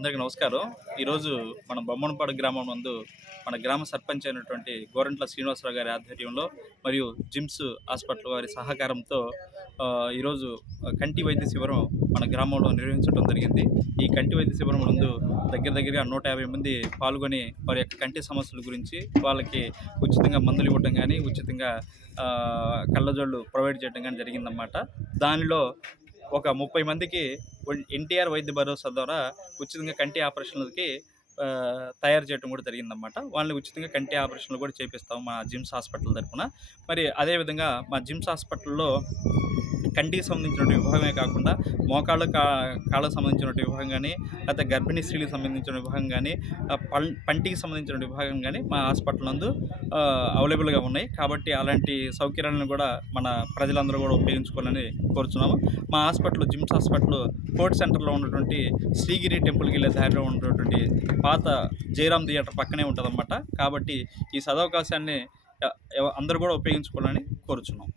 అందరికీ నమస్కారం. ఈరోజు మన బొమ్మనపాడు గ్రామం నందు మన గ్రామ సర్పంచ్ అయినటువంటి గోరంట్ల శ్రీనివాసరావు గారి ఆధ్వర్యంలో మరియు జిమ్స్ హాస్పిటల్ వారి సహకారంతో ఈరోజు కంటి వైద్య శిబిరం మన గ్రామంలో నిర్వహించడం జరిగింది. ఈ కంటి వైద్య శిబిరం నందు దగ్గర దగ్గరగా నూట యాభై మంది పాల్గొని వారి యొక్క కంటి సమస్యల గురించి వాళ్ళకి ఉచితంగా మందులు ఇవ్వడం కానీ ఉచితంగా కళ్ళజోళ్ళు ప్రొవైడ్ చేయడం కానీ జరిగిందన్నమాట. దానిలో ఒక ముప్పై మందికి ఎన్టీఆర్ వైద్య భరోసా ద్వారా ఉచితంగా కంటి ఆపరేషన్లకి తయారు చేయడం కూడా జరిగిందన్నమాట. వాళ్ళని ఉచితంగా కంటి ఆపరేషన్లు కూడా చేపిస్తాం మా జిమ్స్ హాస్పిటల్ తరఫున మరి అదేవిధంగా మా జిమ్స్ హాస్పిటల్లో కంటికి సంబంధించిన విభాగమే కాకుండా మోకాళ్ళ కా కాళ్ళకు సంబంధించిన విభాగం కానీ లేకపోతే గర్భిణీ స్త్రీలకు సంబంధించిన విభాగం కానీ పంటికి సంబంధించిన విభాగం కానీ మా హాస్పిటల్ నందు అవైలబుల్గా ఉన్నాయి. కాబట్టి అలాంటి సౌకర్యాలను కూడా మన ప్రజలందరూ కూడా ఉపయోగించుకోవాలని కోరుచున్నాము. మా హాస్పిటల్ జిమ్స్ హాస్పిటల్ కోర్ట్ సెంటర్లో ఉన్నటువంటి శ్రీగిరి టెంపుల్కి వెళ్ళే దారిలో ఉన్నటువంటి పాత జయరామ్ థియేటర్ పక్కనే ఉంటుందన్నమాట. కాబట్టి ఈ సదవకాశాన్ని అందరూ కూడా ఉపయోగించుకోవాలని కోరుచున్నాం